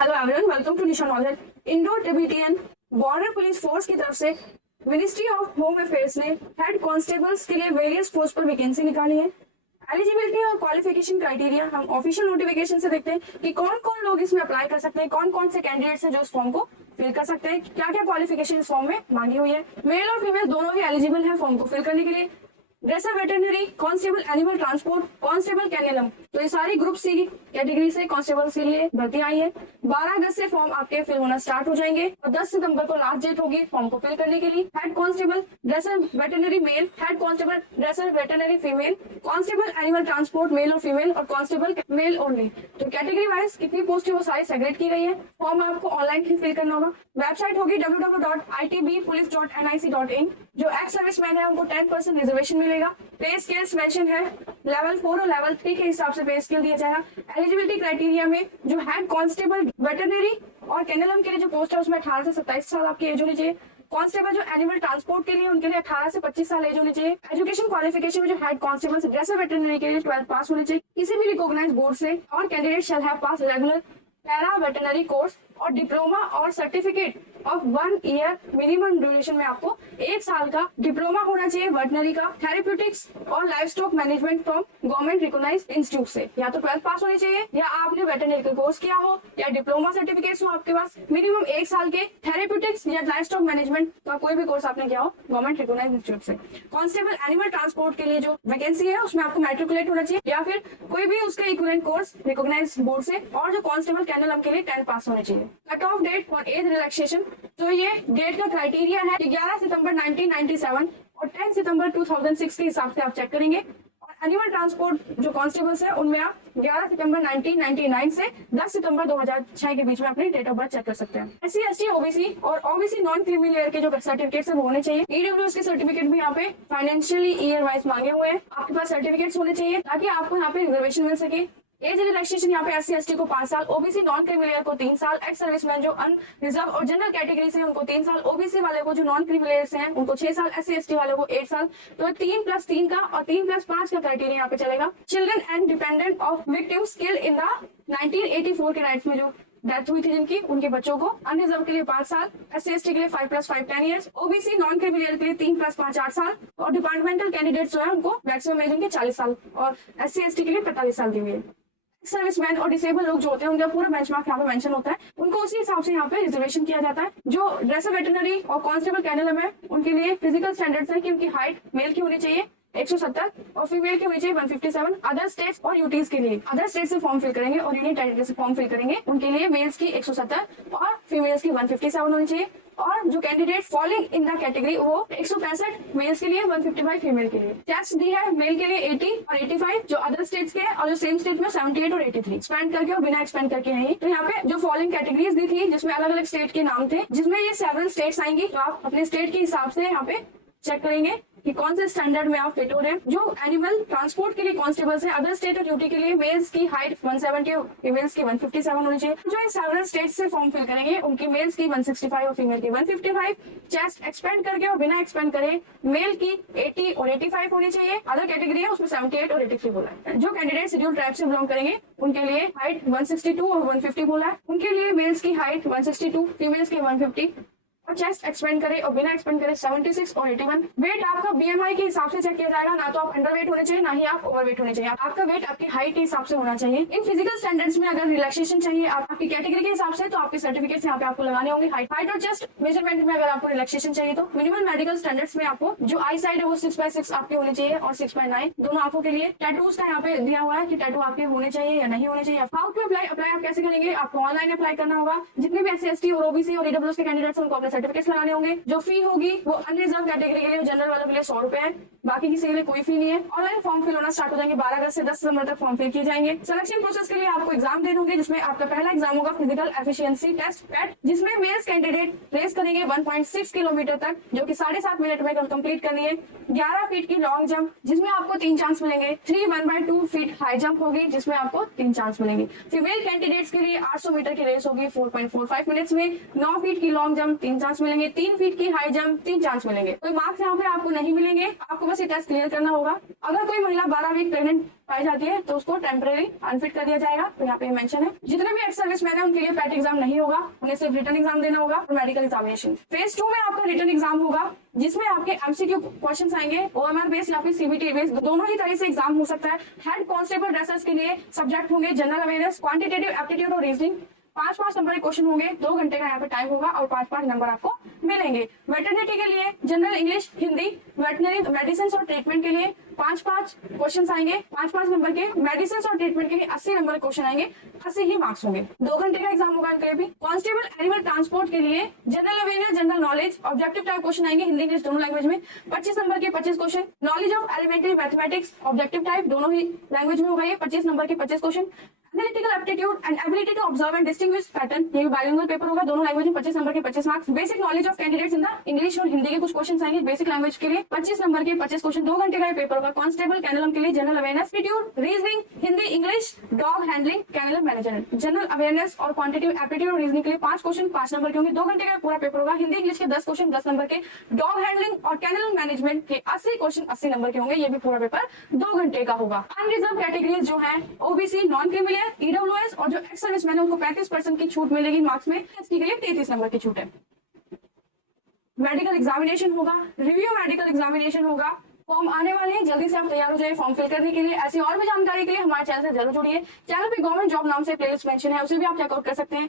Hello everyone, welcome to Nisha knowledge. Indo Tibetan border police force की तरफ से ministry of home affairs ने head constables के लिए वेरियस पोस्ट पर वैकेंसी निकाली है। एलिजिबिलिटी और क्वालिफिकेशन क्राइटेरिया हम ऑफिशियल नोटिफिकेशन से देखते हैं कि कौन कौन लोग इसमें अप्लाई कर सकते हैं, कौन कौन से कैंडिडेट्स हैं जो इस फॉर्म को फिल कर सकते हैं, क्या क्या क्वालिफिकेशन इस फॉर्म में मांगी हुई है। मेल और फीमेल दोनों ही एलिजिबल है फॉर्म को फिल करने के लिए। Dresser veterinary, constable animal transport, constable kennelman, तो ये सारी ग्रुप सी कैटेगरी से कांस्टेबल के लिए भर्ती आई है। 12 अगस्त से फॉर्म आपके फिल होना स्टार्ट हो जाएंगे और 10 सितंबर को लास्ट डेट होगी फॉर्म को फिल करने के लिए। Head constable dresser veterinary male, head constable dresser veterinary female, constable animal transport male और फीमेल और कांस्टेबल मेल ओनली। तो कैटेगरी वाइज कितनी पोस्ट है वो सारी सेग्रेट की गई है। फॉर्म आपको ऑनलाइन ही फिल करना होगा। वेबसाइट होगी www.itbpolice.nic.in। जो एक्स सर्विसमैन है उनको 10% रिजर्वेशन मिलेगा। पे स्केल्स मेंशन है, लेवल 4 और लेवल 3 के हिसाब से पे स्केल दिया जाएगा। एलिजिबिलिटी क्राइटेरिया में जो हेड कांस्टेबल वेटरनरी और कैनेलम के लिए जो पोस्ट है उसमें 18 से 27 साल आपकी एज होनी चाहिए। कांस्टेबल जो एनिमल ट्रांसपोर्ट के लिए उनके लिए 18 से 25 साल एज होनी चाहिए। एजुकेशन क्वालिफिकेशन में जो हेड कांस्टेबल ड्रेसर वेटरनरी के लिए 12 पास होनी चाहिए किसी भी रिकॉग्नाइज्ड बोर्ड से, और candidate shall have pass regular para veterinary course और डिप्लोमा और certificate of 1 year minimum duration में आपको 1 साल का डिप्लोमा होना चाहिए वेटरनरी का। थेरेप्यूटिक्स और livestock management from government recognised institute से, या तो 12 पास होनी चाहिए या आपने वेटरनरी का कोर्स किया हो या डिप्लोमा सर्टिफिकेट हो आपके पास। मिनिमम 1 साल के थेरेप्यूटिक्स या लाइफ स्टॉक मैनेजमेंट का कोई भी कोर्स आपने किया हो गवर्नमेंट रिकॉग्नाइज्ड इंस्टीट्यूट से। कांस्टेबल एनिमल ट्रांसपोर्ट के लिए जो वैकेंसी है उसमें आपको मैट्रिकुलेट होना चाहिए या फिर कोई भी उसका इक्विवेलेंट कोर्स रिकॉग्नाइज्ड बोर्ड से, और जो कांस्टेबल कैनेलम के लिए 10 पास होने चाहिए। Cut off date for age relaxation, तो ये डेट का क्राइटेरिया है 11 सितंबर 1997 और 10 सितंबर 2006 के हिसाब से आप चेक करेंगे। और एनिमल ट्रांसपोर्ट जो कांस्टेबल्स है उनमें आप 11 सितंबर 1999 से 10 सितंबर 2006 के बीच में अपनी डेट ऑफ बर्थ चेक कर सकते हैं। SC ST OBC और OBC नॉन क्रीमी लेयर के जो सर्टिफिकेट है वो होने चाहिए। EWS के सर्टिफिकेट भी यहाँ पे फाइनेंशियली ईयर वाइज मांगे हुए हैं, आपके पास सर्टिफिकेट्स होने चाहिए ताकि आपको यहाँ पे रिजर्वेशन मिल सके। एज रिलैक्सेशन यहाँ पे SC ST को 5 साल, OBC नॉन क्रीमी लेयर को 3 साल, एक्स सर्विसमैन जो अनरिजर्व और जनरल कैटेगरी से उनको 3 साल, OBC वाले को जो नॉन क्रीमी लेयर से हैं उनको 6 साल, SC ST वाले को 8 साल। तो 3+3 का और 3+5 का क्राइटेरिया यहाँ पे चलेगा। Children and dependent of victims killed in the 1984 के राइट्स में जो डेथ हुई थी जिनकी, उनके बच्चों को अनरिजर्व के लिए 5 साल, SC ST के लिए 5+5 10 years, OBC non creamy layer के लिए 3+5 8 साल, और डिपार्टमेंटल कैंडिडेट्स जो है उनको मैक्सिमम एज उनके 40 साल और SC ST के लिए 45 साल दी हुई है। सर्विसमैन और डिसेबल लोग जो होते हैं उनका पूरा बेंचमार्क यहाँ पे मेंशन होता है, उनको उसी हिसाब से यहाँ पे रिजर्वेशन किया जाता है। जो ड्रेसर वेटरनरी और कांस्टेबल कैनेलम है उनके लिए फिजिकल स्टैंडर्ड्स है कि उनकी हाइट मेल की होनी चाहिए 170 और फीमेल की होनी चाहिए 157। अदर स्टेट्स और यूटीज के लिए अदर स्टेट से फॉर्म फिल करेंगे और यूनियन टेरिटरी से फॉर्म फिल करेंगे, उनके लिए मेल्स की 170 और फीमेल्स की 157 होनी चाहिए। और जो candidate falling in the category वो 165 मेल्स के लिए 155 फीमेल के लिए। टेस्ट दी है मेल के लिए 80 और 85 जो अदर स्टेट्स के, और जो सेम स्टेट में 78 और 83 एक्सपेंड करके और बिना एक्सपेंड करके है। तो यहाँ पे जो फॉलोइंग कैटेगरीज दी थी जिसमें अलग अलग स्टेट के नाम थे, जिसमें ये सेवरल स्टेट्स आएंगी, तो आप अपने स्टेट के हिसाब से यहाँ पे चेक करेंगे कि कौन से स्टैंडर्ड में आप फिट हो रहे हैं। जो एनिमल ट्रांसपोर्ट के लिए कांस्टेबल्स है अदर स्टेट और ड्यूटी के लिए मेल्स की हाइट 170 और फीमेल्स की 157 होनी चाहिए। जो इन सेवरल स्टेट से फॉर्म फिल करेंगे उनकी मेल्स की 165 और फीमेल की 155। चेस्ट एक्सपेंड करके और बिना एक्सपेंड करे मेल की 80 और 85 होनी चाहिए। अदर कैटेगरी है उसमें 78 और 83 बोला है। जो कैंडिडेट शेड्यूल ट्राइब से बिलोंग करेंगे उनके लिए हाइट 162 और 150 बोला है, उनके लिए मेल्स की हाइट 162, फीमेल्स की 150 और चेस्ट एक्सपेंड करे और बिना एक्सपेंड करे 76 और 81। वेट आपका BMI के हिसाब से चेक किया जाएगा, ना तो आप अंडरवेट होने चाहिए ना ही आप ओवरवेट होने चाहिए। आपका वेट आपकी हाइट के हिसाब से होना चाहिए। इन फिजिकल स्टैंडर्ड्स में अगर रिलैक्सेशन चाहिए आपकी कैटेगरी के हिसाब से तो आपके सर्टिफिकेट्स यहाँ पे आपको लगाने होंगे। हाइट और चेस्ट मेजरमेंट में अगर आपको रिलैक्सेशन चाहिए तो मिनिमम मेडिकल स्टैंडर्ड्स में आपको जो आई साइड है वो 6/6 आपकी होनी चाहिए और 6/9 दोनों आंखों के लिए। टैटूज का यहाँ पे दिया हुआ है कि टैटू आपके होने चाहिए या नहीं होने चाहिए। हाउ टू अप्लाई आप कैसे करेंगे, आपको ऑनलाइन अप्लाई करना होगा। जितने भी SC ST और OBC और EWS के कैंडिडेट्स उनको अपने सर्टिफिकेट्स लगाने होंगे। जो फी होगी वो अनरिजर्व कैटेगरी के लिए, जनरल वालों के लिए 100 रुपए है, बाकी किसी के लिए कोई फी नहीं है। ऑनलाइन फॉर्म फिल होना स्टार्ट हो जाएंगे 12 अगस्त से 10 सितंबर तक फॉर्म फिल किए जाएंगे। सिलेक्शन प्रोसेस के लिए आपको एग्जाम देने होंगे जिसमें आपका पहला एग्जाम होगा फिजिकल एफिशिएंसी टेस्ट पैट, जिसमें मेल्स कैंडिडेट रेस करेंगे 1.6 किलोमीटर तक जो कि 7.5 मिनट में कंप्लीट करनी है। 11 फीट की लॉन्ग जंप जिसमें आपको 3 चांस मिलेंगे। 3 1/2 फीट हाई जंप होगी जिसमें आपको 3 चांस मिलेंगे। फीमेल कैंडिडेट्स के लिए 800 मीटर की रेस होगी 4.45 मिनट्स में। 9 फीट की लॉन्ग जंप 3 चांस मिलेंगे, 3 फीट की हाई जंप 3 चांस मिलेंगे। कोई मार्क्स यहाँ पे आपको नहीं मिलेंगे, आपको बस ये टेस्ट क्लियर करना होगा। अगर कोई महिला 12 वीक प्रेग्नेंट पाई जाती है तो उसको टेम्परेरी अनफिट कर दिया जाएगा, तो यहाँ पे मेंशन है। जितने भी एक्स सर्विसमैन है उनके लिए पैट एग्जाम नहीं होगा, उन्हें सिर्फ रिटर्न एग्जाम देना होगा और मेडिकल एग्जामिनेशन। फेज 2 में आपका रिटर्न एग्जाम होगा, जिसमें आपके एमसीक्यू क्वेश्चंस आएंगे, ओएमआर बेस्ड या फिर सीबीटी बेस्ड, दोनों ही तरह से एग्जाम हो सकता है। हेड कांस्टेबल ड्रेसर्स के लिए सब्जेक्ट होंगे जनरल अवेयरनेस, क्वांटिटेटिव एप्टीट्यूड और रीजनिंग। 5-5 नंबर के क्वेश्चन होंगे, 2 घंटे का यहाँ पे टाइम होगा और 5-5 नंबर आपको मिलेंगे। वेटरनिटी के लिए general English, Hindi, veterinary medicine और ट्रीटमेंट के लिए 5-5 क्वेश्चन आएंगे, 5-5 नंबर के। मेडिसिन और ट्रीटमेंट के लिए 80 नंबर के क्वेश्चन आएंगे, 80 ही मार्क्स होंगे। 2 घंटे का एग्जाम होगा इनके लिए भी। कांस्टेबल एनिमल ट्रांसपोर्ट के लिए general awareness, general knowledge, objective type question आएंगे हिंदी इंग्लिश दोनों लैंग्वेज में, 25 नंबर के 25 question. Knowledge of elementary mathematics objective type दोनों ही लैंग्वेज में होगा, ये 25 नंबर के 25 question. Analytical aptitude and ability to observe and distinguish pattern, ये भी बाइलिंगुअल पेपर होगा, दोनों लैंग्वेज में 25 नंबर के 25 marks. Basic knowledge of candidates in the English और हिंदी के कुछ क्वेश्चन आएंगे बेसिक लैंग्वेज के लिए, 25 नंबर के 25 क्वेश्चन। 2 घंटे का ये पेपर होगा। कांस्टेबल कैनलम के लिए general awareness, aptitude, reasoning, Hindi English, dog handling, kennelman management. General awareness और क्वांटिटेटिव एप्टीट्यूड और रीजनिंग के लिए 5 क्वेश्चन 5 नंबर के होंगे, 2 घंटे का पूरा पेपर होगा। हिंदी इंग्लिश के 10 क्वेश्चन 10 नंबर के, डॉग हैंडलिंग और कैनलम मैनेजमेंट के 80 क्वेश्चन 80 नंबर के होंगे, ये भी पूरा पेपर 2 घंटे का होगा। अनरिजर्व कैटेगरीज जो है ओबीसी, नॉन क्रिमिलियर, ईडब्ल्यूएस और जो एक्स सर्विसमैन है उनको 35% की छूट मिलेगी मार्क्स में, एसटी के लिए 33 नंबर की छूट है। मेडिकल एग्जामिनेशन होगा, रिव्यू मेडिकल एग्जामिनेशन होगा। फॉर्म आने वाले हैं, जल्दी से आप तैयार हो जाए फॉर्म फिल करने के लिए। ऐसी और भी जानकारी के लिए हमारे चैनल से जरूर जुड़िए। चैनल पे गवर्नमेंट जॉब नाम से प्लेलिस्ट मेंशन है, उसे भी आप चेकआउट कर सकते हैं।